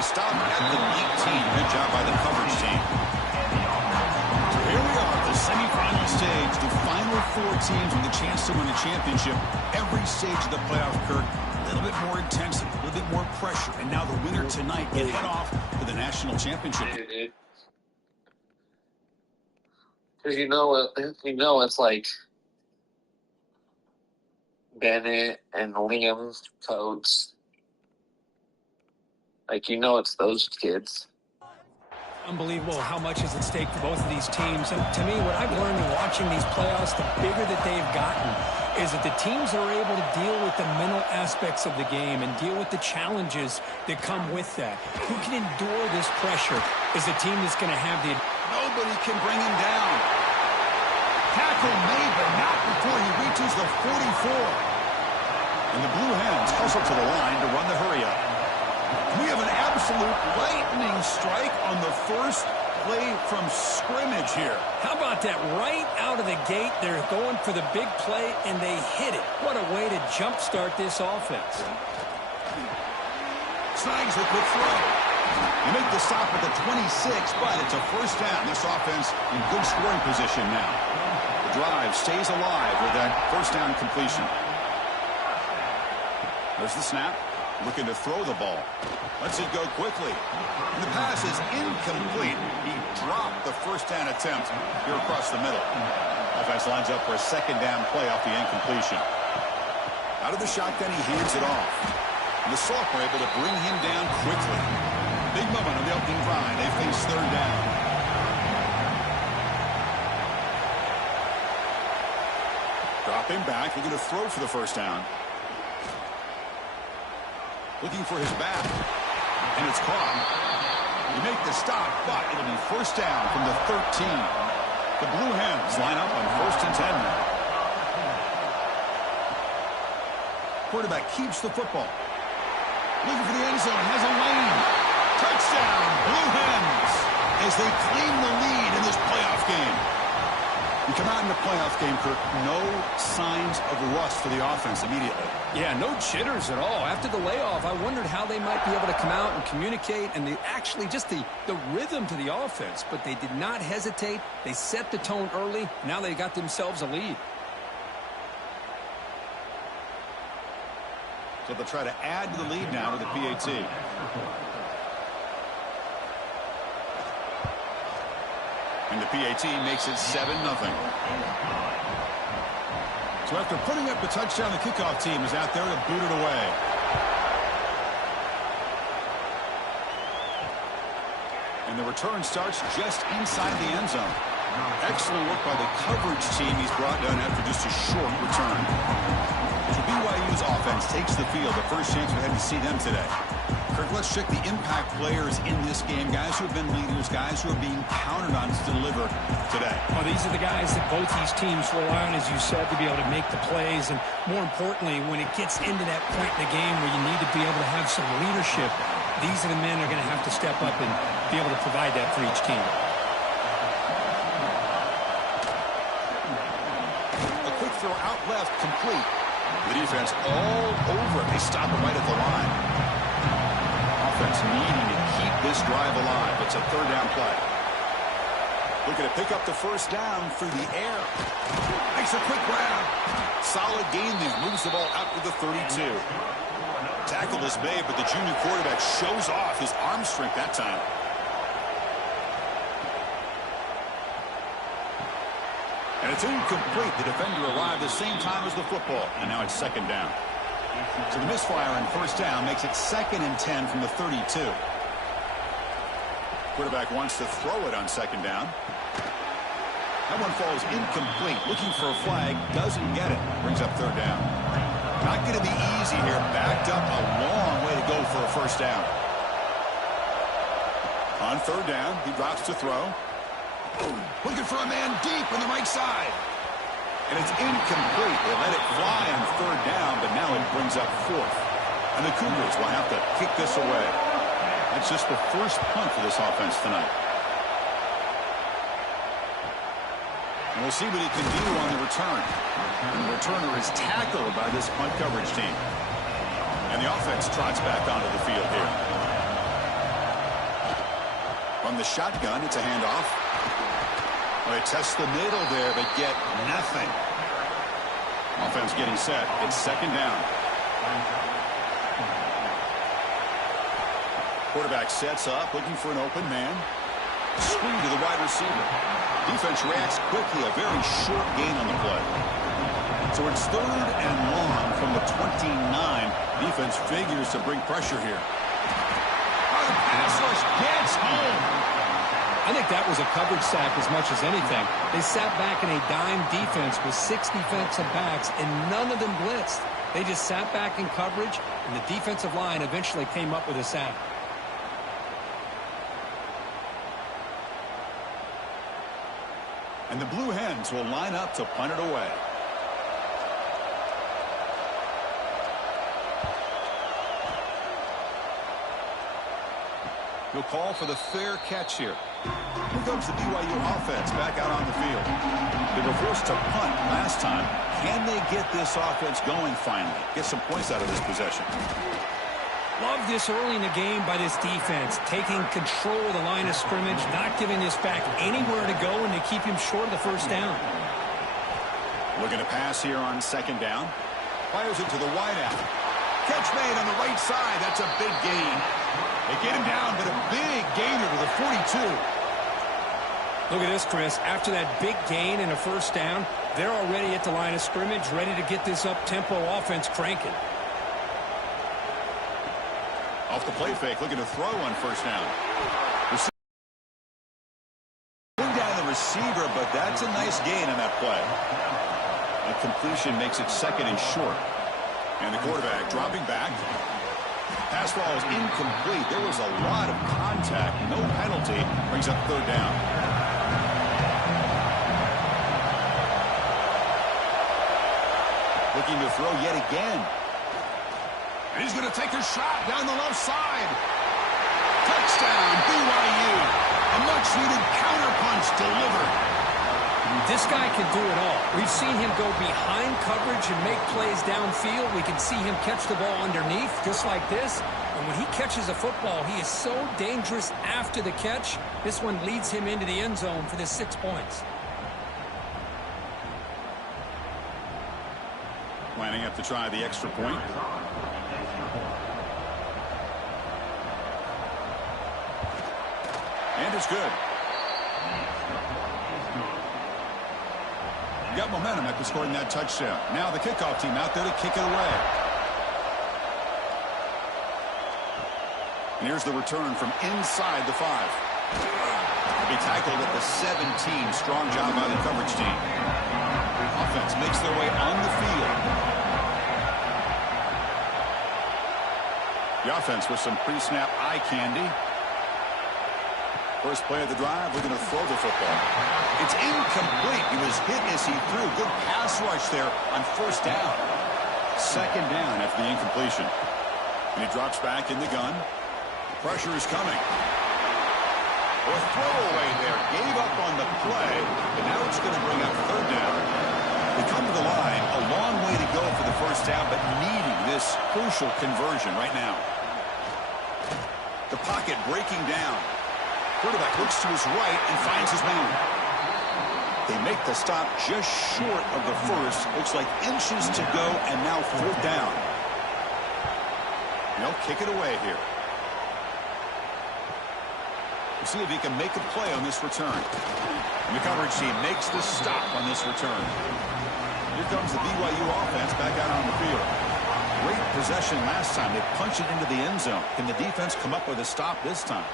He stopped at the 18. Good job by the coverage team. So here we are, the semifinal stage. The final 4 teams with a chance to win a championship. Every stage of the playoff, Kirk, a little bit more intensity, a little bit more pressure. And now the winner tonight can head off to the national championship. Because you know it's like Bennett and Liam Coates. Like, you know it's those kids. Unbelievable how much is at stake for both of these teams. And to me, what I've learned in watching these playoffs, the bigger that they've gotten, is that the teams are able to deal with the mental aspects of the game and deal with the challenges that come with that. Who can endure this pressure is a team that's going to have the... Nobody can bring him down. Tackle made, but not before he reaches the 44. And the Blue Hens hustle to the line to run the hurry-up. We have an absolute lightning strike on the first play from scrimmage here. How about that? Right out of the gate, they're going for the big play, and they hit it. What a way to jumpstart this offense. Snags the quick throw. You make the stop at the 26, but it's a first down. This offense in good scoring position now. The drive stays alive with that first down completion. There's the snap. Looking to throw the ball. Lets it go quickly. And the pass is incomplete. He dropped the first down attempt here across the middle. Offense lines up for a second down play off the incompletion. Out of the shotgun, he hands it off. And the sophomore able to bring him down quickly. Big moment on the opening drive. They face third down. Dropping back, looking to throw for the first down. Looking for his back. And it's caught. You make the stop, but it'll be first down from the 13. The Blue Hens line up on 1st and 10 now. Quarterback keeps the football. Looking for the end zone. Has a lane. Touchdown, Blue Hens, as they claim the lead in this playoff game. You come out in the playoff game, Kirk, no signs of rust for the offense immediately. Yeah, no jitters at all. After the layoff, I wondered how they might be able to come out and communicate and actually just the rhythm to the offense. But they did not hesitate. They set the tone early. Now they got themselves a lead. So they'll try to add to the lead now with the PAT. And the PAT makes it 7-0. So after putting up the touchdown, the kickoff team is out there to boot it away. And the return starts just inside the end zone. Excellent work by the coverage team he's brought down after just a short return. So BYU's offense takes the field. The first chance we had to see them today. Kirk, let's check the impact players in this game. Guys who have been leaders, guys who are being counted on to deliver today. Well, these are the guys that both these teams rely on, as you said, to be able to make the plays. And more importantly, when it gets into that point in the game where you need to be able to have some leadership, these are the men that are going to have to step up and be able to provide that for each team. A quick throw out left, complete. The defense all over it. They stop it right at the line. Offense needing to keep this drive alive. It's a third down play. Looking to pick up the first down through the air. Makes a quick grab. Solid gain there. Moves the ball out to the 32. Tackle is made, but the junior quarterback shows off his arm strength that time. And it's incomplete. The defender arrived the same time as the football. And now it's second down. So the misfire on first down makes it 2nd and 10 from the 32. Quarterback wants to throw it on second down. That one falls incomplete. Looking for a flag. Doesn't get it. Brings up third down. Not going to be easy here. Backed up a long way to go for a first down. On third down, he drops to throw. Looking for a man deep on the right side. And it's incomplete. They let it fly on third down, but now it brings up fourth. And the Cougars will have to kick this away. That's just the first punt for this offense tonight. And we'll see what he can do on the return. And the returner is tackled by this punt coverage team. And the offense trots back onto the field here. From the shotgun, it's a handoff. Well, they test the middle there, but get nothing. Offense getting set. It's second down. Quarterback sets up, looking for an open man. Screen to the wide receiver. Defense reacts quickly. A very short gain on the play. So it's third and long from the 29. Defense figures to bring pressure here. Oh, the pass rush gets home. I think that was a coverage sack as much as anything. They sat back in a dime defense with 6 defensive backs, and none of them blitzed. They just sat back in coverage, and the defensive line eventually came up with a sack. And the Blue Hens will line up to punt it away. He'll call for the fair catch here. Here comes the BYU offense back out on the field. They were forced to punt last time. Can they get this offense going finally? Get some points out of this possession. Love this early in the game by this defense, taking control of the line of scrimmage, not giving this back anywhere to go, and to keep him short of the first down. Looking to pass here on second down. Fires it to the wideout. Catch made on the right side. That's a big gain. They get him down, but a big gainer to the 42. Look at this, Chris. After that big gain and a first down, they're already at the line of scrimmage, ready to get this up-tempo offense cranking. Off the play fake, looking to throw on first down. Going down the receiver, but that's a nice gain on that play. A completion makes it second and short. And the quarterback dropping back. Pass ball is incomplete. There was a lot of contact. No penalty. Brings up third down. Looking to throw yet again. And he's going to take a shot down the left side. Touchdown, BYU. A much-needed counterpunch delivered. This guy can do it all. We've seen him go behind coverage and make plays downfield. We can see him catch the ball underneath, just like this. And when he catches a football, he is so dangerous after the catch. This one leads him into the end zone for the 6 points. Lining up to try the extra point. And it's good. Got momentum after scoring that touchdown. Now the kickoff team out there to kick it away. And here's the return from inside the 5. Be tackled at the 17. Strong job by the coverage team. Offense makes their way on the field. The offense with some pre-snap eye candy. First play of the drive, we're going to throw the football. It's incomplete. He was hit as he threw. Good pass rush there on first down. Second down after the incompletion. And he drops back in the gun. Pressure is coming. Or throwaway there. Gave up on the play, but now it's going to bring up third down. They come to the line. A long way to go for the first down, but needing this crucial conversion right now. The pocket breaking down. Quarterback looks to his right and finds his man. They make the stop just short of the first. Looks like inches to go, and now fourth down. They'll kick it away here. We'll see if he can make a play on this return. And the coverage team makes the stop on this return. Here comes the BYU offense back out on the field. Great possession last time. They punch it into the end zone. Can the defense come up with a stop this time?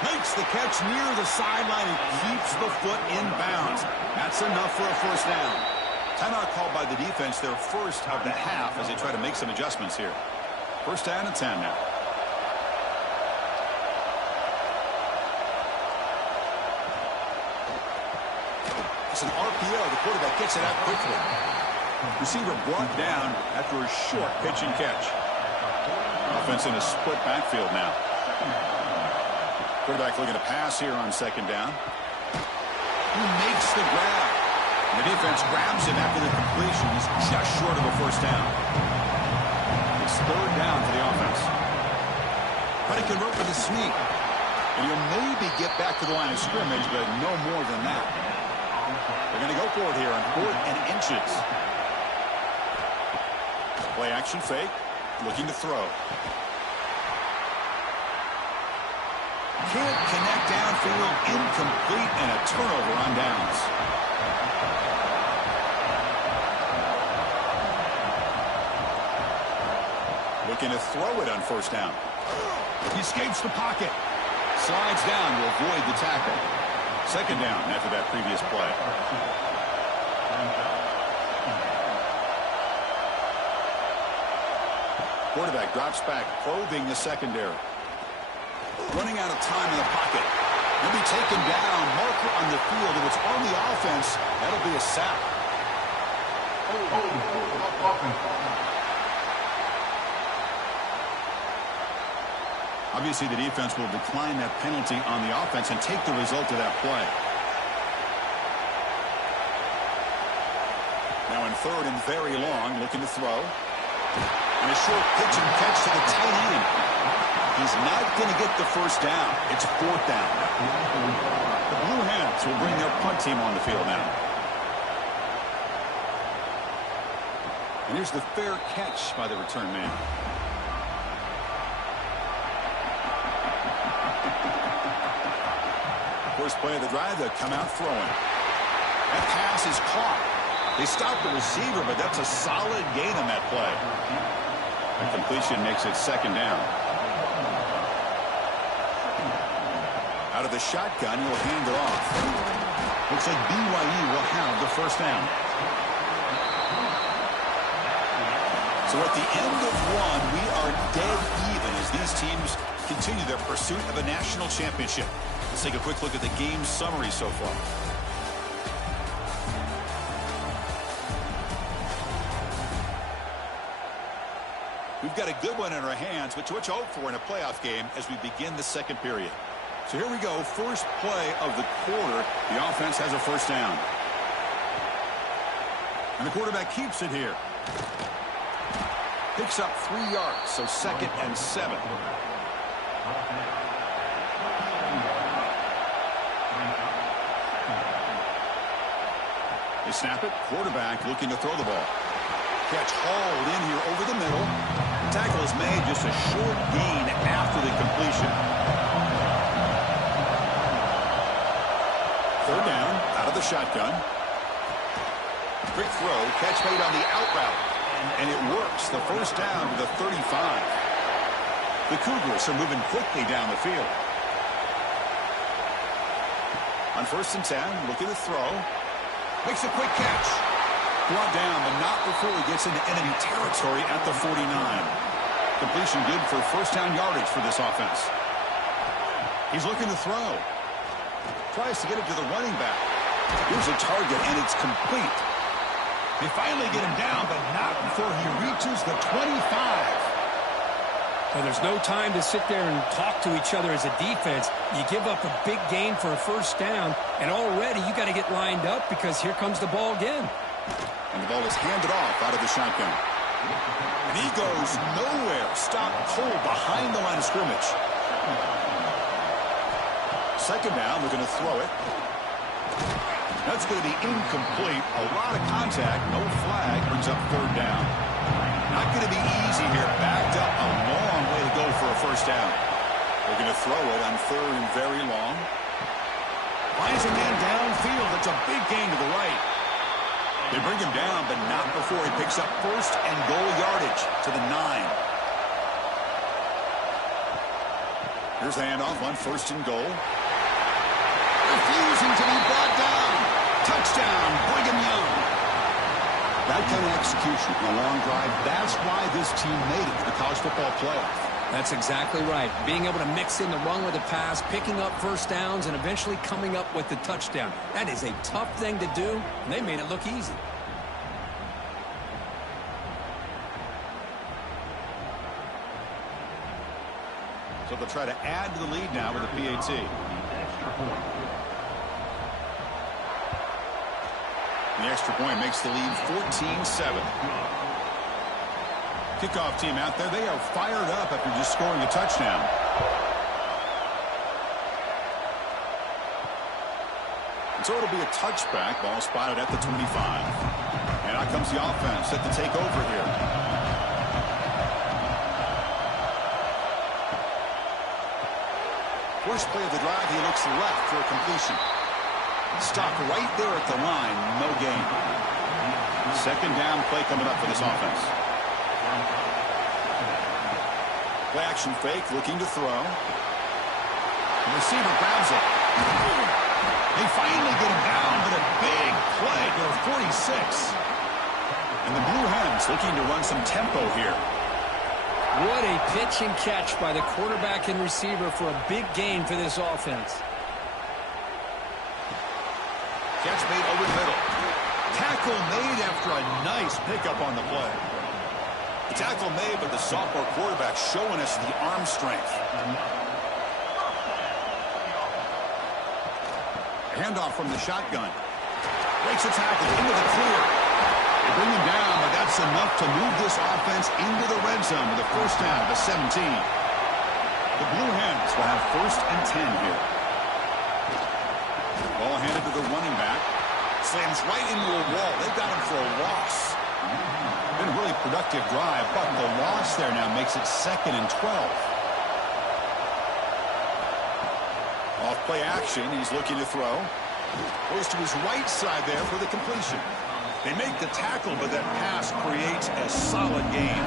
Makes the catch near the sideline and keeps the foot in bounds. That's enough for a first down. Timeout called by the defense, their first of the half, as they try to make some adjustments here. First down and 10 now. It's an RPO. The quarterback gets it out quickly. Receiver brought down after a short pitch and catch. Offense in a split backfield now. Quarterback looking to pass here on second down. He makes the grab. And the defense grabs him after the completion. He's just short of a first down. It's third down for the offense. Try to convert with a sneak. And he'll maybe get back to the line of scrimmage, but no more than that. They're going to go for it here on 4th and inches. Play action fake. Looking to throw. Can't connect downfield. Incomplete and a turnover on downs. Looking to throw it on 1st down. He escapes the pocket. Slides down to avoid the tackle. 2nd down after that previous play. Quarterback drops back, probing the secondary. Running out of time in the pocket. He'll be taken down. Marker on the field. If it's on the offense, that'll be a sack. Obviously, the defense will decline that penalty on the offense and take the result of that play. Now in 3rd and very long, looking to throw. And a short pitch and catch to the tight end. He's not going to get the 1st down. It's 4th down. The Blue Hens will bring their punt team on the field now. And here's the fair catch by the return man. First play of the drive, they'll come out throwing. That pass is caught. They stopped the receiver, but that's a solid gain on that play. The completion makes it 2nd down. Out of the shotgun, he'll hand it off. Looks like BYU will have the 1st down. So at the end of 1, we are dead even as these teams continue their pursuit of a national championship. Let's take a quick look at the game summary so far. We've got a good one in our hands, but what you hope for in a playoff game as we begin the 2nd period. So here we go, first play of the quarter. The offense has a 1st down. And the quarterback keeps it here. Picks up 3 yards, so 2nd and 7. They snap it. Quarterback looking to throw the ball. Catch hauled in here over the middle. Tackle is made, just a short gain after the completion. 3rd down, out of the shotgun. Quick throw, catch made on the out route. And it works. The 1st down to the 35. The Cougars are moving quickly down the field. On 1st and 10, looking to throw. Makes a quick catch. Brought down, but not before he gets into enemy territory at the 49. Completion good for 1st down yardage for this offense. He's looking to throw. Tries to get it to the running back. Here's a target, and it's complete. They finally get him down, but not before he reaches the 25. Well, there's no time to sit there and talk to each other as a defense. You give up a big gain for a 1st down, and already you got to get lined up because here comes the ball again. And the ball is handed off out of the shotgun. And he goes nowhere. Stopped cold behind the line of scrimmage. 2nd down, they're going to throw it. That's going to be incomplete. A lot of contact, no flag, brings up 3rd down. Not going to be easy here. Backed up a long way to go for a 1st down. They're going to throw it on 3rd and very long. Finds a man downfield. It's a big gain to the right. They bring him down, but not before he picks up 1st and goal yardage to the 9. Here's the handoff on 1st and goal. Refusing to be brought down. Touchdown, Brigham Young. That kind of execution in a long drive, that's why this team made it to the college football playoff. That's exactly right. Being able to mix in the run with the pass, picking up 1st downs, and eventually coming up with the touchdown. That is a tough thing to do, and they made it look easy. So they'll try to add to the lead now with a PAT. The extra point makes the lead 14-7. Kickoff team out there, they are fired up after just scoring a touchdown. And so it'll be a touchback. Ball spotted at the 25. And out comes the offense set to take over here. First play of the drive, he looks left for a completion. Stopped right there at the line. No gain. Second down play coming up for this offense. Play action fake, looking to throw. The receiver grabs it. They finally get him down, but a big play to 46. And the Blue Hens looking to run some tempo here. What a pitch and catch by the quarterback and receiver for a big gain for this offense. Catch made over the middle. Tackle made after a nice pickup on the play. The tackle made, but the sophomore quarterback showing us the arm strength. Handoff from the shotgun. Breaks a tackle into the clear. They bring him down, but that's enough to move this offense into the red zone with a first down at the 17. The Blue Hens will have 1st and 10 here. Ball handed to the running back. Slams right into a wall. They've got him for a loss. Been a really productive drive, but the loss there now makes it 2nd and 12. Off play action, he's looking to throw. Goes to his right side there for the completion. They make the tackle, but that pass creates a solid gain.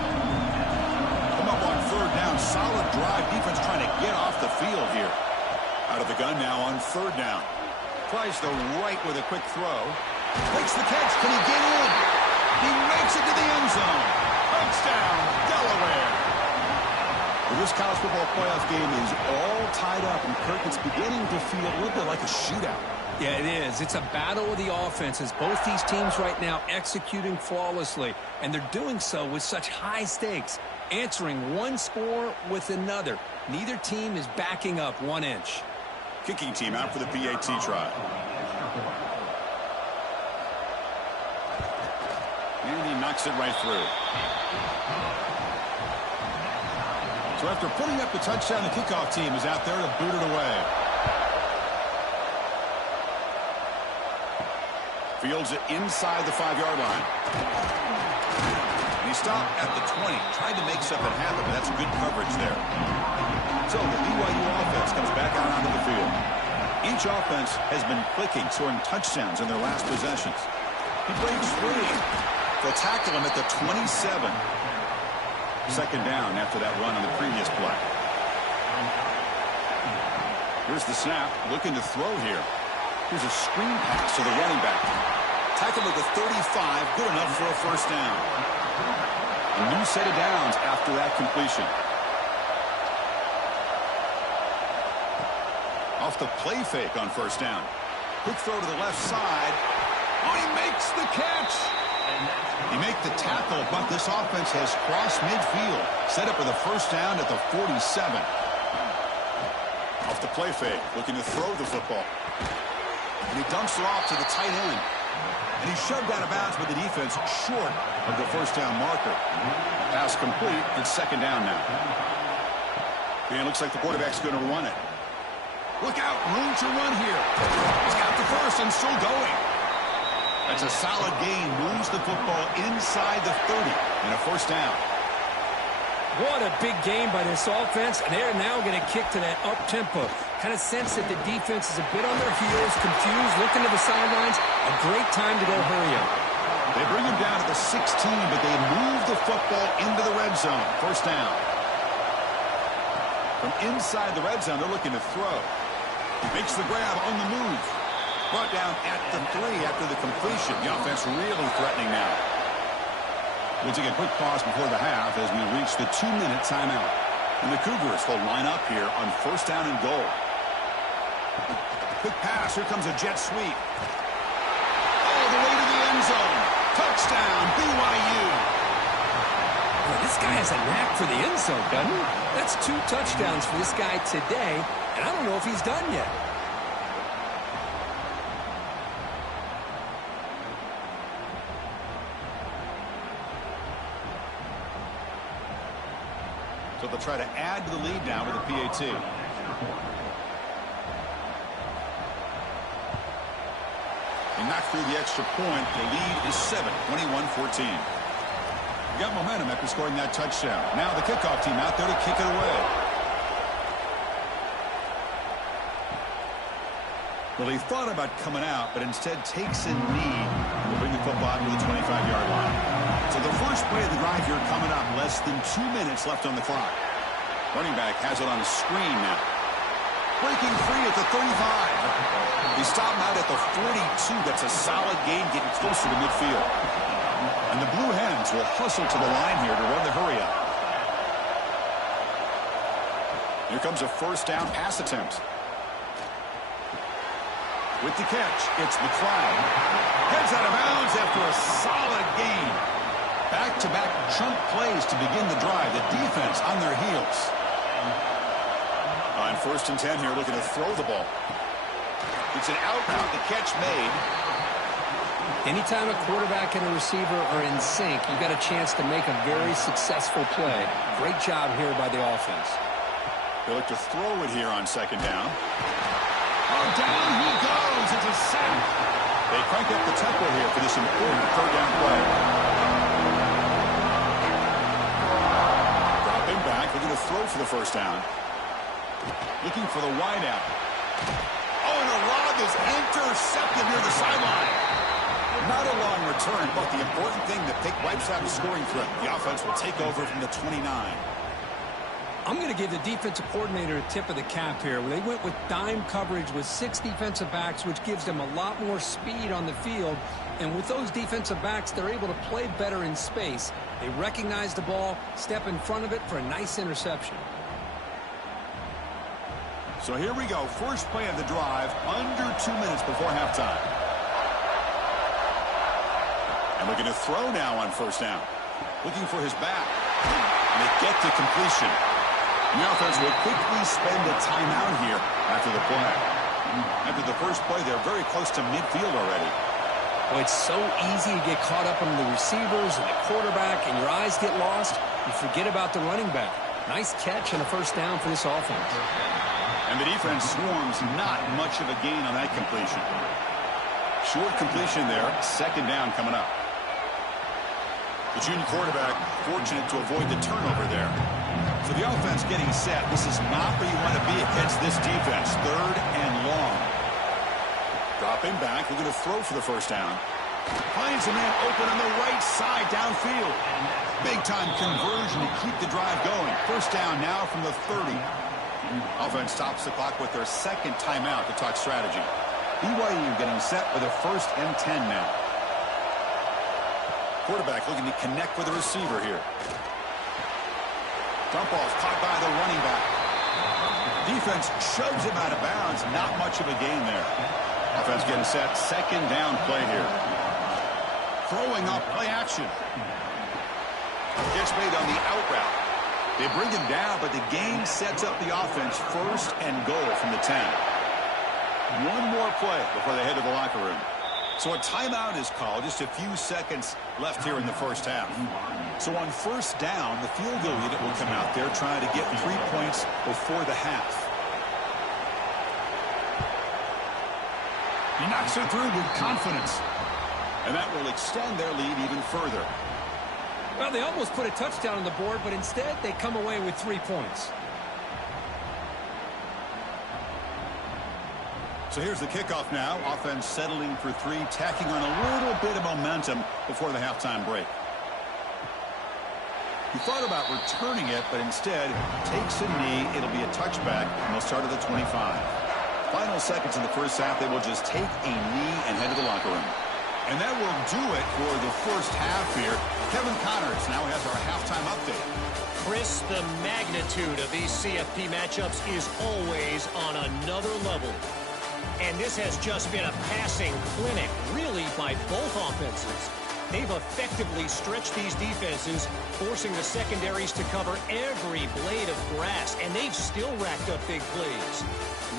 Come up on 3rd down. Solid drive. Defense trying to get off the field here. Out of the gun now on 3rd down. Tries the right with a quick throw. Makes the catch. Can he get in? He makes it to the end zone. Touchdown, Delaware. Well, this college football playoff game is all tied up, and Kirk, it's beginning to feel a little bit like a shootout. Yeah, it is. It's a battle of the offenses. Both these teams right now executing flawlessly, and they're doing so with such high stakes, answering one score with another. Neither team is backing up 1 inch. Kicking team out for the PAT try. And he knocks it right through. So after putting up the touchdown, the kickoff team is out there to boot it away. Fields it inside the 5-yard line. And he stopped at the 20. Tried to make something happen, but that's good coverage there. So the BYU offense comes back out onto the field. Each offense has been clicking, scoring touchdowns in their last possessions. He breaks free. They'll tackle him at the 27. Second down after that run on the previous play. Here's the snap. Looking to throw here. Here's a screen pass to the running back. Tackled at the 35. Good enough for a first down. A new set of downs after that completion. Off the play fake on first down. Quick throw to the left side. Oh, he makes the catch. He made the tackle, but this offense has crossed midfield. Set up for the first down at the 47. Off the play fake, looking to throw the football. And he dumps it off to the tight end. And he's shoved out of bounds with the defense short of the first down marker. Pass complete. It's second down now. And it looks like the quarterback's going to run it. Look out, room to run here. He's got the first and still going. That's a solid gain. Moves the football inside the 30 and a first down. What a big game by this offense, and they're now going to kick to that up-tempo. Kind of sense that the defense is a bit on their heels, confused, looking to the sidelines. A great time to go hurry up. They bring him down to the 16, but they move the football into the red zone. First down. From inside the red zone, they're looking to throw. Makes the grab on the move. Brought down at the 3 after the completion. The offense really threatening now. We'll take a quick pause before the half as we reach the 2-minute timeout. And the Cougars will line up here on first down and goal. Quick pass. Here comes a jet sweep. All the way to the end zone. Touchdown, BYU. Boy, this guy has a knack for the end zone, doesn't he? That's 2 touchdowns for this guy today, and I don't know if he's done yet. So they'll try to add to the lead now with the PAT. He knocked through the extra point. The lead is 7, 21-14. Got momentum after scoring that touchdown. Now the kickoff team out there to kick it away. Well, he thought about coming out, but instead takes a knee to bring the football to the 25-yard line. So the first play of the drive here coming up. Less than 2 minutes left on the clock. Running back has it on the screen now. Breaking free at the 35. He stopped out at the 42. That's a solid gain, getting closer to midfield. And the Blue Hens will hustle to the line here to run the hurry up. Here comes a first down pass attempt. With the catch, it's McLeod. Heads out of bounds after a solid gain. Back-to-back chunk plays to begin the drive. The defense on their heels. On 1st and 10 here, looking to throw the ball. It's an out route. The catch made. Anytime a quarterback and a receiver are in sync, you've got a chance to make a very successful play. Great job here by the offense. They look to throw it here on 2nd down. Oh, down he goes. It's a sack. They crank up the tempo here for this important 3rd down play. Dropping back, looking to throw for the 1st down. Looking for the wide out. Oh, and a log is intercepted near the sideline. Not a long return, but the important thing, the pick wipes out a scoring threat. The offense will take over from the 29. I'm going to give the defensive coordinator a tip of the cap here. They went with dime coverage with 6 defensive backs, which gives them a lot more speed on the field. And with those defensive backs, they're able to play better in space. They recognize the ball, step in front of it for a nice interception. So here we go. First play of the drive, under 2 minutes before halftime. And looking to throw now on 1st down. Looking for his back. And they get to completion. The offense will quickly spend a timeout here after the play. After the first play, they're very close to midfield already. Well, it's so easy to get caught up in the receivers and the quarterback, and your eyes get lost. You forget about the running back. Nice catch and a 1st down for this offense. And the defense swarms, not much of a gain on that completion. Short completion there, 2nd down coming up. The junior quarterback fortunate to avoid the turnover there. So the offense getting set. This is not where you want to be against this defense. 3rd and long. Dropping back. We're going to throw for the 1st down. Finds a man open on the right side downfield. Big-time conversion to keep the drive going. 1st down now from the 30. Offense stops the clock with their 2nd timeout to talk strategy. BYU getting set with a 1st and 10 now. Quarterback looking to connect with the receiver here. Dump off caught by the running back. Defense shoves him out of bounds. Not much of a gain there. Offense getting set. 2nd down play here. Throwing up play action. Gets made on the out route. They bring him down, but the gain sets up the offense 1st and goal from the 10. One more play before they head to the locker room. So a timeout is called. Just a few seconds left here in the 1st half. So on 1st down, the field goal unit will come out there trying to get 3 points before the half. He knocks it through with confidence. And that will extend their lead even further. Well, they almost put a touchdown on the board, but instead they come away with 3 points. So here's the kickoff now. Offense settling for 3, tacking on a little bit of momentum before the halftime break. He thought about returning it, but instead takes a knee. It'll be a touchback, and they'll start at the 25. Final seconds in the 1st half, they will just take a knee and head to the locker room. And that will do it for the 1st half here. Kevin Connors now has our halftime update. Chris, the magnitude of these CFP matchups is always on another level. And this has just been a passing clinic, really, by both offenses. They've effectively stretched these defenses, forcing the secondaries to cover every blade of grass, and they've still racked up big plays.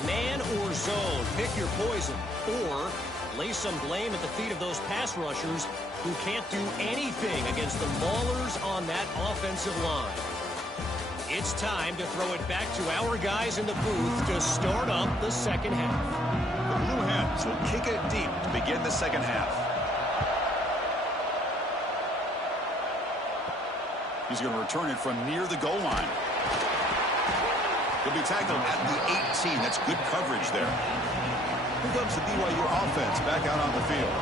Man or zone, pick your poison, or lay some blame at the feet of those pass rushers who can't do anything against the maulers on that offensive line. It's time to throw it back to our guys in the booth to start up the 2nd half. The Blue Hens will kick taking it deep to begin the second half. He's going to return it from near the goal line. He'll be tackled at the 18. That's good coverage there. Here comes the BYU offense back out on the field.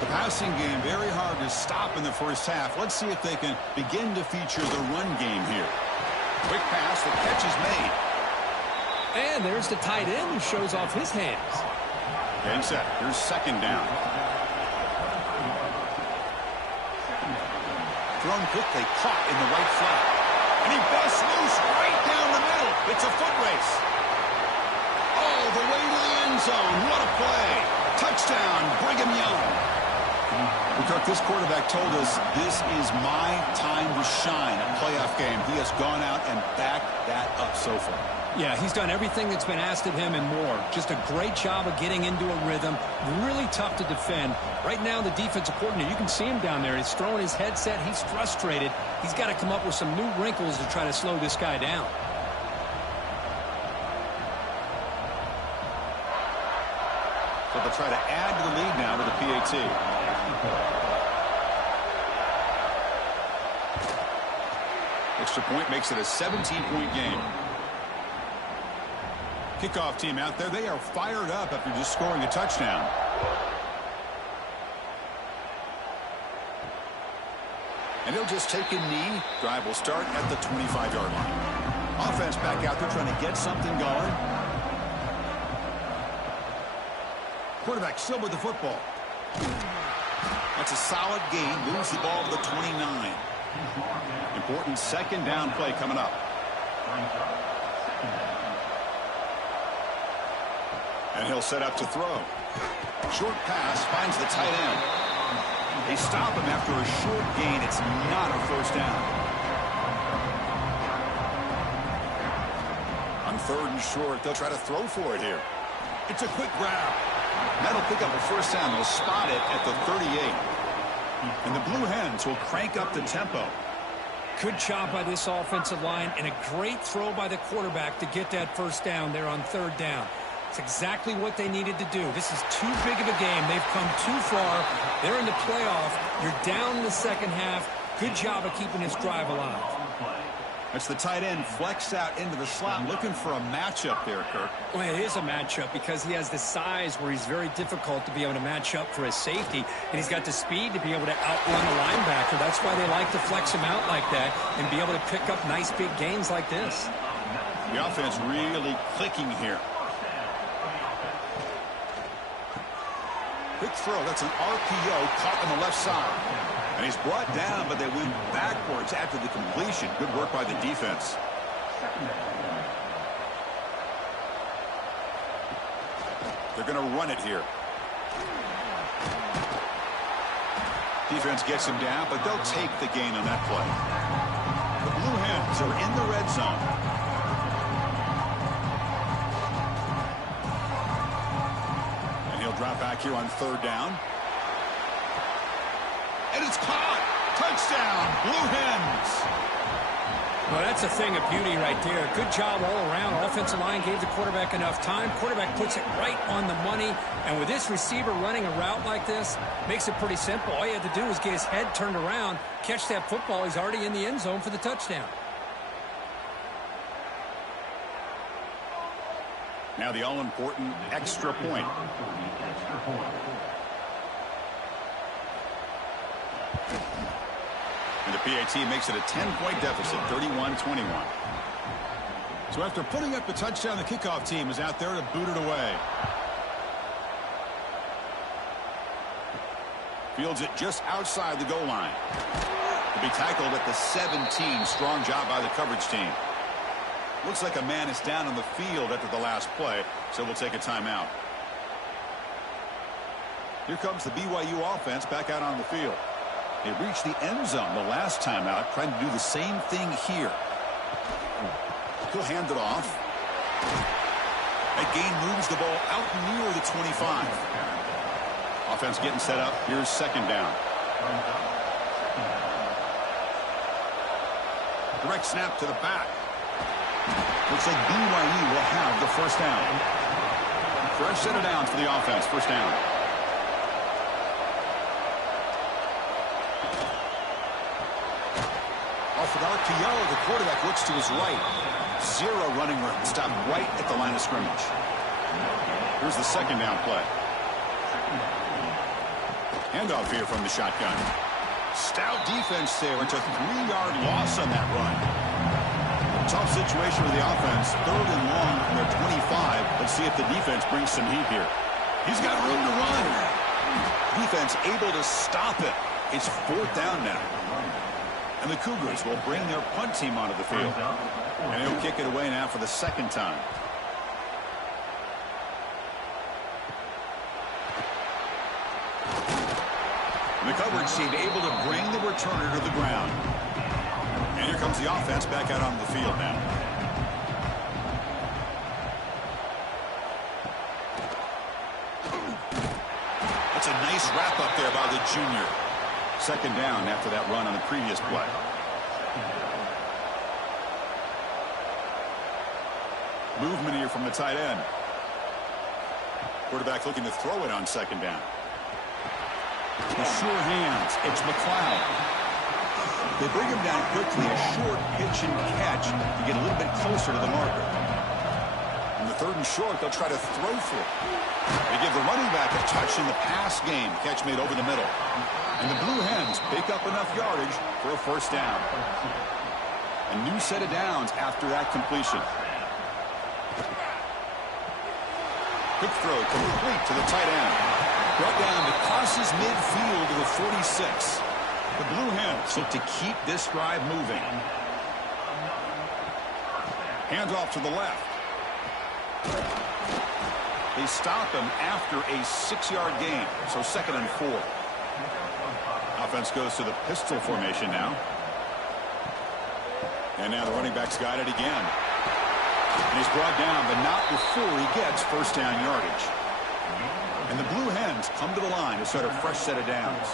The passing game very hard to stop in the first half. Let's see if they can begin to feature the run game here. Quick pass. The catch is made. And there's the tight end who shows off his hands. Game set. Here's second down. Thrown quickly, caught in the right flat. And he busts loose right down the middle. It's a foot race. All the way to the end zone. What a play. Touchdown, Brigham Young. Kirk, this quarterback told us this is my time to shine. A playoff game. He has gone out and backed that up so far. Yeah, he's done everything that's been asked of him and more. Just a great job of getting into a rhythm. Really tough to defend. Right now, the defensive coordinator, you can see him down there. He's throwing his headset. He's frustrated. He's got to come up with some new wrinkles to try to slow this guy down. So they'll try to add to the lead now with the PAT. Extra point makes it a 17-point game. Kickoff team out there, they are fired up after just scoring a touchdown. And he'll just take a knee. Drive will start at the 25-yard line. Offense back out there trying to get something going. Quarterback still with the football. That's a solid gain. Moves the ball to the 29. Important second down play coming up. And he'll set up to throw. Short pass finds the tight end. They stop him after a short gain. It's not a first down. On third and short, they'll try to throw for it here. It's a quick grab. That'll pick up a first down. They'll spot it at the 38. And the Blue Hens will crank up the tempo. Good job by this offensive line and a great throw by the quarterback to get that first down there on third down. It's exactly what they needed to do. This is too big of a game. They've come too far. They're in the playoff. You're down in the second half. Good job of keeping this drive alive. That's the tight end flexed out into the slot, looking for a matchup there, Kirk. Well, it is a matchup because he has the size where he's very difficult to be able to match up for his safety, and he's got the speed to be able to outrun a linebacker. That's why they like to flex him out like that and be able to pick up nice big gains like this. The offense really clicking here. Quick throw. That's an RPO caught on the left side. And he's brought down, but they went backwards after the completion. Good work by the defense. They're going to run it here. Defense gets him down, but they'll take the gain on that play. The Blue Hens are in the red zone. And he'll drop back here on third down. And it's caught. Touchdown, Blue Hens. Well, that's a thing of beauty right there. Good job all around. Offensive line gave the quarterback enough time. Quarterback puts it right on the money. And with this receiver running a route like this, makes it pretty simple. All you had to do was get his head turned around, catch that football. He's already in the end zone for the touchdown. Now the all-important extra point. And the PAT makes it a 10-point deficit, 31-21. So after putting up the touchdown, the kickoff team is out there to boot it away. Fields it just outside the goal line. To be tackled at the 17. Strong job by the coverage team. Looks like a man is down on the field after the last play, so we'll take a timeout. Here comes the BYU offense back out on the field. They reached the end zone the last time out, trying to do the same thing here. He'll hand it off. That gain moves the ball out near the 25. Offense getting set up. Here's second down. Direct snap to the back. Looks like BYU will have the first down. Fresh set of downs for the offense. First down. off an RPO. The quarterback looks to his right. Zero running room. Stopped right at the line of scrimmage. Here's the second down play. Handoff here from the shotgun. Stout defense there. It's a 3-yard loss on that run. Tough situation for the offense. 3rd and long from their 25. Let's see if the defense brings some heat here. He's got room to run. Defense able to stop it. It's 4th down now. And the Cougars will bring their punt team onto the field. And he'll kick it away now for the 2nd time. The coverage team able to bring the returner to the ground. And here comes the offense back out onto the field now. That's a nice wrap up there by the junior. 2nd down after that run on the previous play. Movement here from the tight end. Quarterback looking to throw it on 2nd down. With sure hands, it's McLeod. They bring him down quickly, a short pitch and catch to get a little bit closer to the marker. On the 3rd and short, they'll try to throw for it. They give the running back a touch in the pass game. Catch made over the middle. And the Blue Hens pick up enough yardage for a 1st down. A new set of downs after that completion. Quick throw complete to the tight end. Brought down to crosses midfield to the 46. The Blue Hens look to keep this drive moving. Hands off to the left. They stop him after a 6-yard gain, so 2nd and 4. Offense goes to the pistol formation now. And now the running back's got it again. And he's brought down, but not before he gets 1st down yardage. And the Blue Hens come to the line to start a fresh set of downs.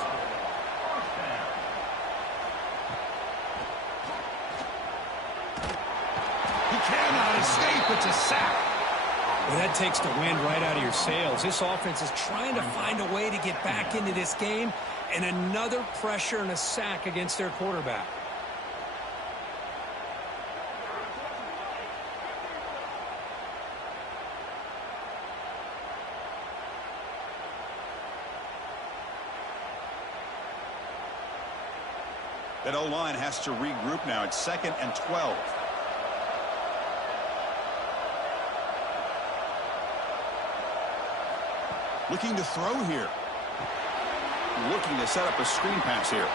He cannot escape. It's a sack. Well, that takes the wind right out of your sails. This offense is trying to find a way to get back into this game, and another pressure and a sack against their quarterback. That O-line has to regroup now. It's 2nd and 12. Looking to throw here. Looking to set up a screen pass here.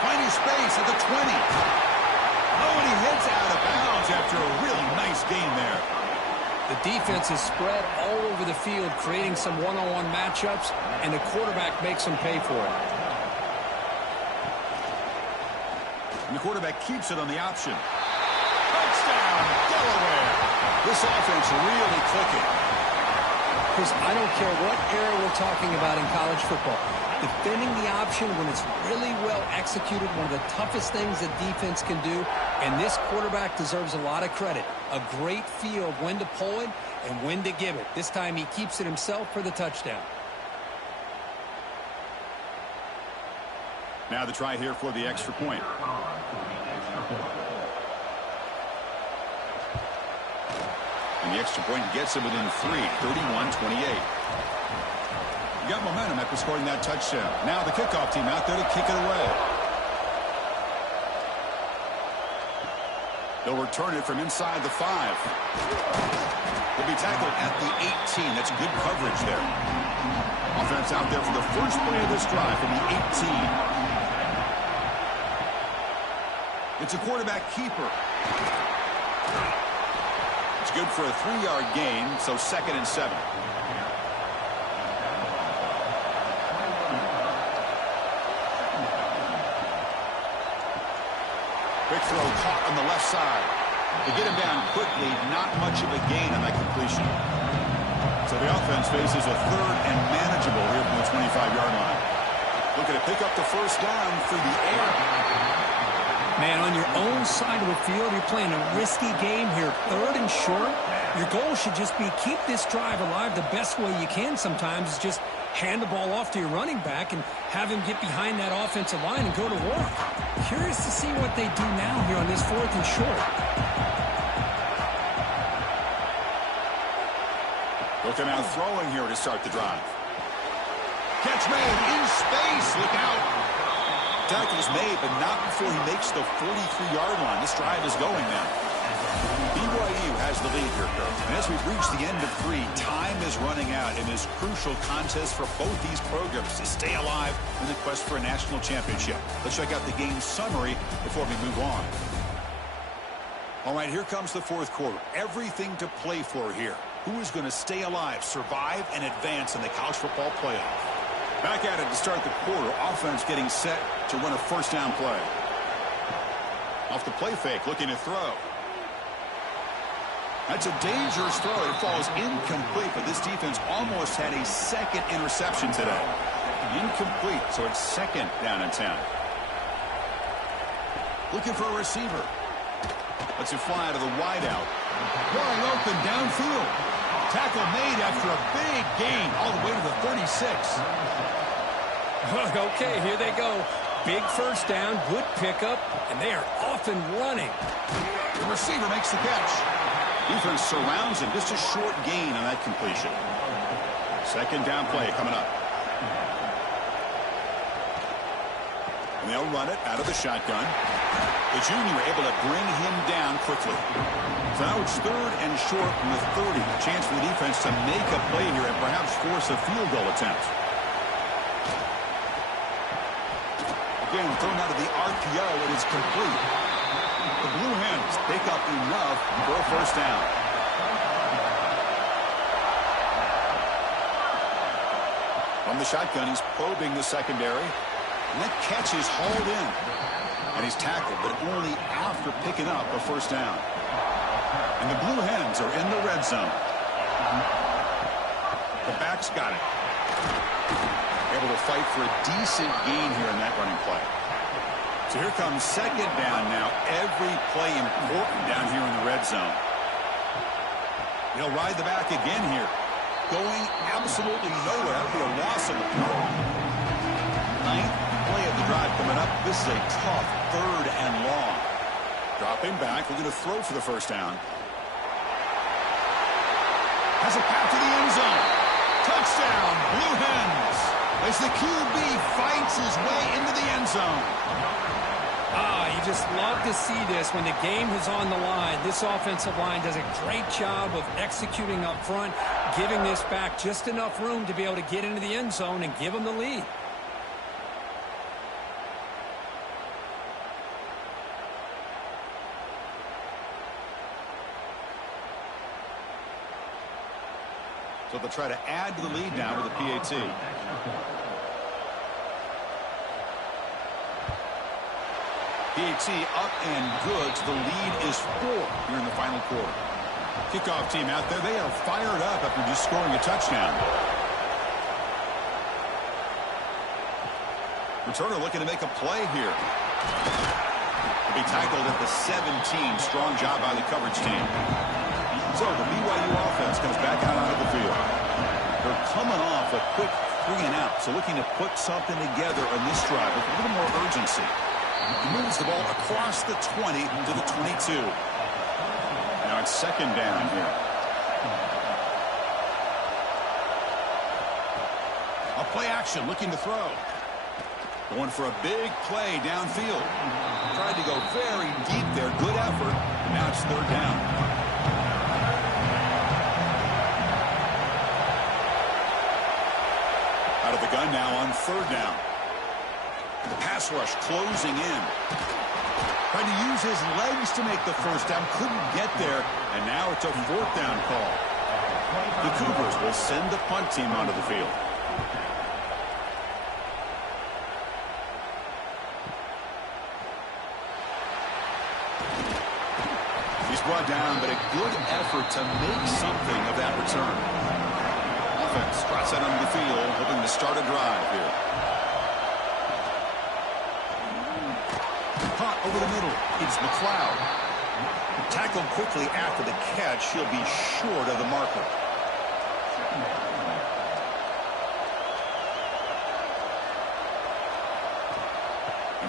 Finding space at the 20. Oh, and he hits out of bounds after a really nice gain there. The defense is spread all over the field, creating some one-on-one matchups, and the quarterback makes them pay for it. And the quarterback keeps it on the option. Touchdown, Delaware. This offense really clicking. Chris, I don't care what era we're talking about in college football. Defending the option when it's really well executed, one of the toughest things that defense can do, and this quarterback deserves a lot of credit. A great feel of when to pull it and when to give it. This time he keeps it himself for the touchdown. Now the try here for the extra point. And the extra point gets him within 3, 31-28. You got momentum after scoring that touchdown. Now the kickoff team out there to kick it away. They'll return it from inside the 5. They'll be tackled at the 18. That's good coverage there. Offense out there for the first play of this drive from the 18. It's a quarterback keeper. It's good for a 3-yard gain, so 2nd and 7. Quick throw caught on the left side. To get him down quickly, not much of a gain on that completion. So the offense faces a 3rd and manageable here from the 25-yard line. Looking to pick up the 1st down through the air. Man, on your own side of the field, you're playing a risky game here. 3rd and short. Your goal should just be keep this drive alive the best way you can sometimes is just hand the ball off to your running back and have him get behind that offensive line and go to work. Curious to see what they do now here on this 4th and short. Looking out throwing here to start the drive. Catch made in space. Look out. Tackle's made, but not before he makes the 43-yard line. This drive is going now. BYU has the lead here, Coach. And as we've reached the end of 3, time is running out in this crucial contest for both these programs to stay alive in the quest for a national championship. Let's check out the game summary before we move on. All right, here comes the 4th quarter. Everything to play for here. Who is going to stay alive, survive, and advance in the college football playoff? Back at it to start the quarter. Offense getting set to run a first down play. Off the play fake, looking to throw. That's a dangerous throw. It falls incomplete, but this defense almost had a 2nd interception today. Incomplete, so it's 2nd down and 10. Looking for a receiver. Lets it fly to the wideout. Wide open downfield. Tackle made after a big gain all the way to the 36. Okay, here they go. Big first down, good pickup, and they are off and running. The receiver makes the catch. Defense surrounds him. Just a short gain on that completion. 2nd down play coming up. And they'll run it out of the shotgun. The junior able to bring him down quickly. So now it's 3rd and short from the 30. Chance for the defense to make a play here and perhaps force a field goal attempt. Again, thrown out of the RPO, it is complete. The Blue Hens pick up enough for a first down. From the shotgun, he's probing the secondary. And that catch is hauled in. And he's tackled, but only after picking up a first down. And the Blue Hens are in the red zone. The back's got it. Able to fight for a decent gain here in that running play. So here comes 2nd down now. Every play important down here in the red zone. He'll ride the back again here. Going absolutely nowhere. That'll be a loss of the play. 9th play of the drive coming up. This is a tough 3rd and long. Dropping back. We're going to throw for the first down. Has a path to the end zone. Touchdown, Blue Hens. As the QB fights his way into the end zone. You just love to see this when the game is on the line. This offensive line does a great job of executing up front, giving this back just enough room to be able to get into the end zone and give them the lead. So they'll try to add to the lead now with a PAT. PAT up and good. So the lead is 4 here in the final quarter. Kickoff team out there. They are fired up after just scoring a touchdown. Returner looking to make a play here. Will be tackled at the 17. Strong job by the coverage team. So the BYU offense comes back out onto the field. They're coming off a quick 3 and out. So looking to put something together on this drive with a little more urgency. He moves the ball across the 20 to the 22. Now it's 2nd down here. A play action looking to throw. Going for a big play downfield. Tried to go very deep there. Good effort. And now it's 3rd down. Out of the gun now on 3rd down. The pass rush closing in. Tried to use his legs to make the first down. Couldn't get there. And now it's a 4th down call. The Cougars will send the punt team onto the field. He's brought down, but a good effort to make something of that return. Offense drops that onto the field, hoping to start a drive here. Caught over the middle. It's McLeod. Tackled quickly after the catch. He'll be short of the marker.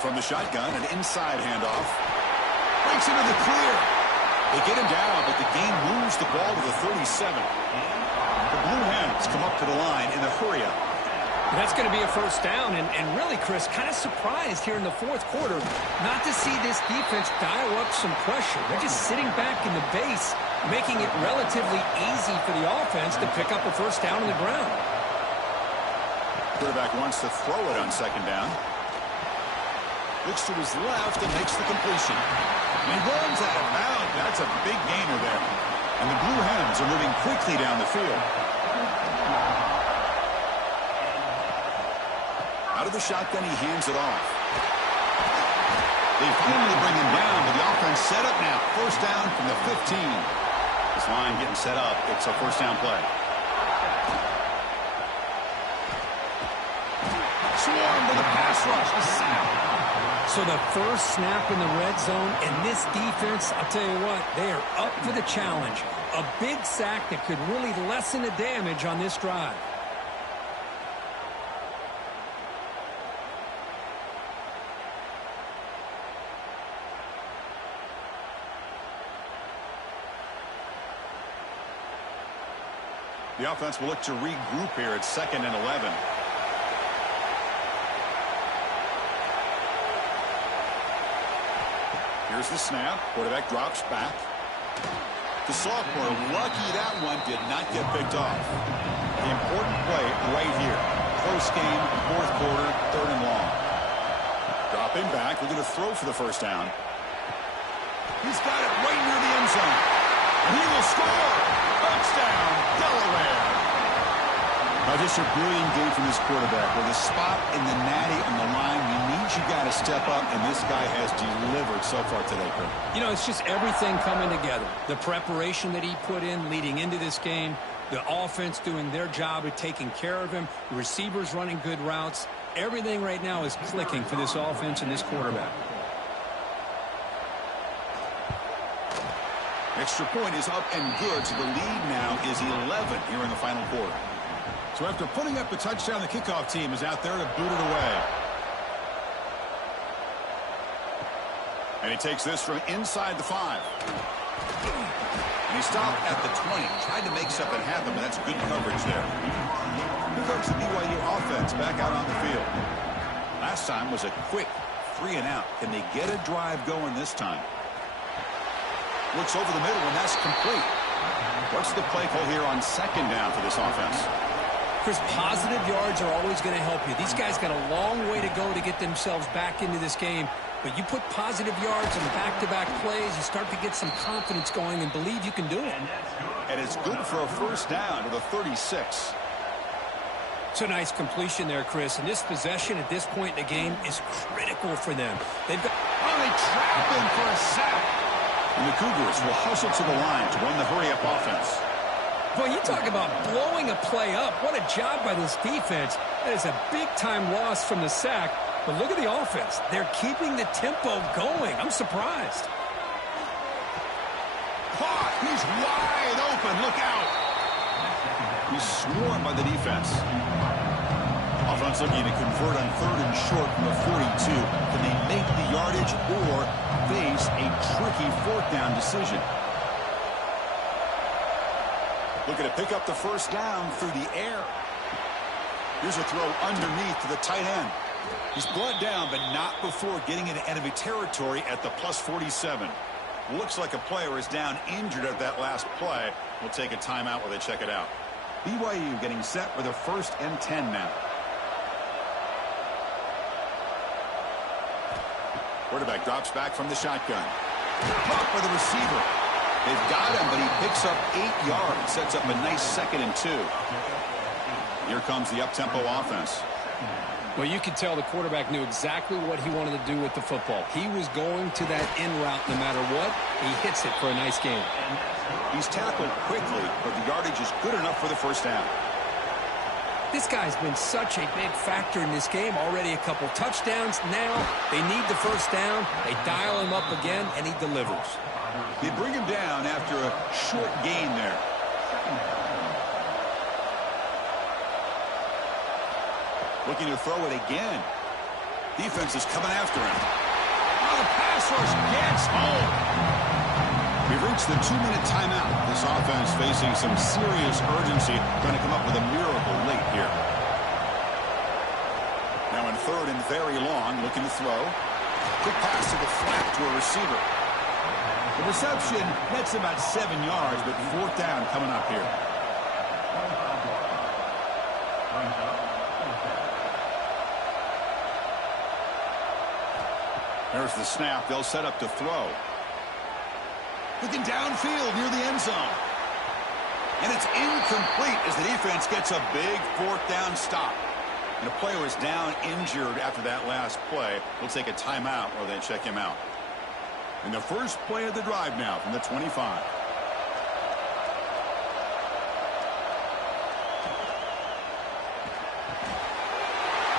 from the shotgun, an inside handoff. Breaks into the clear. They get him down, but the game moves the ball to the 37. The Blue Hens come up to the line in the hurry-up. That's going to be a first down, and really, Chris, kind of surprised here in the fourth quarter not to see this defense dial up some pressure. They're just sitting back in the base, making it relatively easy for the offense to pick up a first down on the ground. Quarterback wants to throw it on second down. Looks to his left and makes the completion. And he runs out of bounds. That's a big gainer there. And the Blue Hens are moving quickly down the field. Out of the shotgun, he hands it off. They finally bring him down, but the offense set up now. First down from the 15. This line getting set up. It's a first down play. Swarm to the pass rush. A sack. So the first snap in the red zone, and this defense, I'll tell you what, they are up for the challenge. A big sack that could really lessen the damage on this drive. The offense will look to regroup here at 2nd and 11. Here's the snap. Quarterback drops back. The sophomore, lucky that one did not get picked off. The important play right here. Close game, fourth quarter, 3rd and long. Dropping back. We're going to throw for the first down. He's got it right near the end zone. And he will score. Touchdown, Delaware. Just a brilliant game from this quarterback. With a spot in the natty on the line, he needs you got to step up, and this guy has delivered so far today, Chris. You know, it's just everything coming together. The preparation that he put in leading into this game, the offense doing their job of taking care of him, the receivers running good routes. Everything right now is clicking for this offense and this quarterback. Extra point is up and good, so the lead now is 11 here in the final quarter. So after putting up a touchdown, the kickoff team is out there to boot it away. And he takes this from inside the 5. And he stopped at the 20. Tried to make something happen, but that's good coverage there. Here comes the BYU offense back out on the field. Last time was a quick 3 and out. Can they get a drive going this time? Looks over the middle, and that's complete. What's the play call here on second down for this offense? Chris, positive yards are always going to help you. These guys got a long way to go to get themselves back into this game. But you put positive yards in back-to-back plays, you start to get some confidence going and believe you can do it. And it's good for a first down to the 36. It's a nice completion there, Chris. And this possession at this point in the game is critical for them. They've got... Oh, they trap him for a sack. And the Cougars will hustle to the line to run the hurry-up offense. Boy, you talk about blowing a play up. What a job by this defense. That is a big-time loss from the sack. But look at the offense. They're keeping the tempo going. I'm surprised. Caught. He's wide open. Look out. He's swarmed by the defense. Offense looking to convert on 3rd and short from the 42. Can they make the yardage or face a tricky 4th down decision? Looking to pick up the first down through the air. Here's a throw underneath to the tight end. He's brought down, but not before getting into enemy territory at the plus 47. Looks like a player is down injured at that last play. We'll take a timeout while they check it out. BYU getting set for the 1st and 10 now. Quarterback drops back from the shotgun. Caught by the receiver. They've got him, but he picks up 8 yards. Sets up a nice 2nd and 2. Here comes the up-tempo offense. Well, you could tell the quarterback knew exactly what he wanted to do with the football. He was going to that in route no matter what. He hits it for a nice game. He's tackled quickly, but the yardage is good enough for the first down. This guy's been such a big factor in this game. Already a couple touchdowns. Now they need the first down. They dial him up again, and he delivers. They bring him down after a short gain there. Looking to throw it again. Defense is coming after him. Oh, the pass rush gets home. We've reached the 2-minute timeout. This offense facing some serious urgency, trying to come up with a miracle late here. Now in 3rd and very long, looking to throw. Quick pass to the flat to a receiver. The reception nets about 7 yards, but 4th down coming up here. There's the snap. They'll set up to throw. Looking downfield near the end zone. And it's incomplete as the defense gets a big 4th down stop. And a player is down injured after that last play. We'll take a timeout or they check him out. And the first play of the drive now from the 25.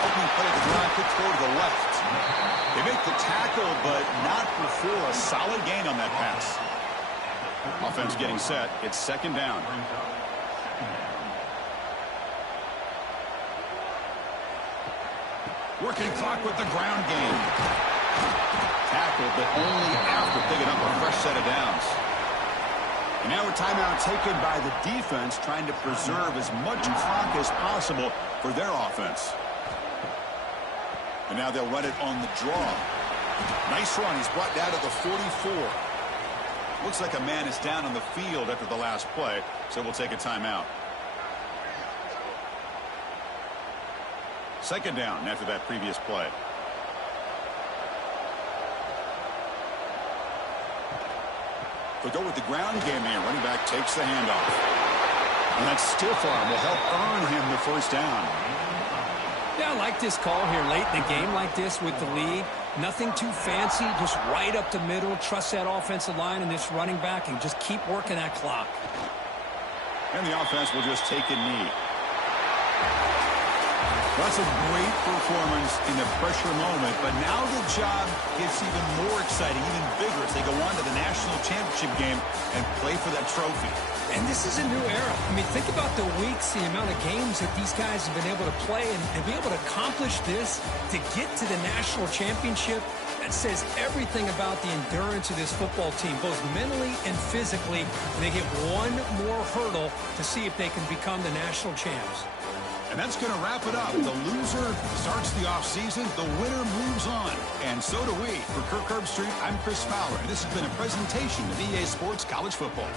Opening play of the drive, quick throw to the left. They make the tackle, but not before a solid gain on that pass. Offense getting set. It's 2nd down. Working clock with the ground game. Tackled, but only after picking up a fresh set of downs. And now a timeout taken by the defense, trying to preserve as much clock as possible for their offense. And now they'll run it on the draw. Nice run. He's brought down to the 44. Looks like a man is down on the field after the last play, so we'll take a timeout. 2nd down after that previous play. They'll go with the ground game here. Running back takes the handoff. And that stiff arm will help earn him the 1st down. Yeah, I like this call here late in the game like this with the lead. Nothing too fancy, just right up the middle. Trust that offensive line and this running back and just keep working that clock. And the offense will just take a knee. That's a great performance in the pressure moment, but now the job gets even more exciting, even bigger as they go on to the national championship game and play for that trophy. And this is a new era. I mean, think about the weeks, the amount of games that these guys have been able to play and be able to accomplish this, to get to the national championship. That says everything about the endurance of this football team, both mentally and physically. And they get one more hurdle to see if they can become the national champs. And that's going to wrap it up. The loser starts the offseason. The winner moves on. And so do we. For Kirk Herbstreit, I'm Chris Fowler. And this has been a presentation of EA Sports College Football.